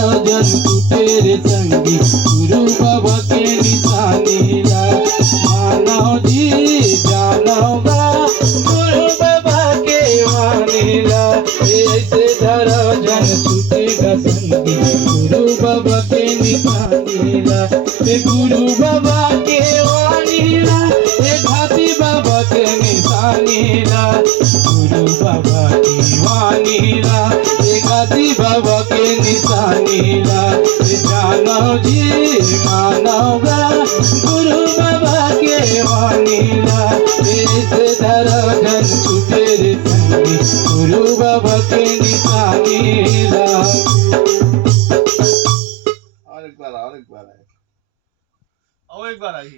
तेरे संगी गुरु बाबा के निशानीला मानव जी जानोगा गुरु बाबा के वानीला ऐसे धरो जन छूटेगा संगी गुरु बाबा के निशानीला गुरु बाबा के वानीला घाटी बाबा के निशानीला गुरु बाबा की वानीला घाटी बाबा के निशानीला जानो जी मानोगा गुरु बाबा के वानीला इस धरो जन छूटे रे संगी गुरु बाबा के निशानीला। और एक बार आई।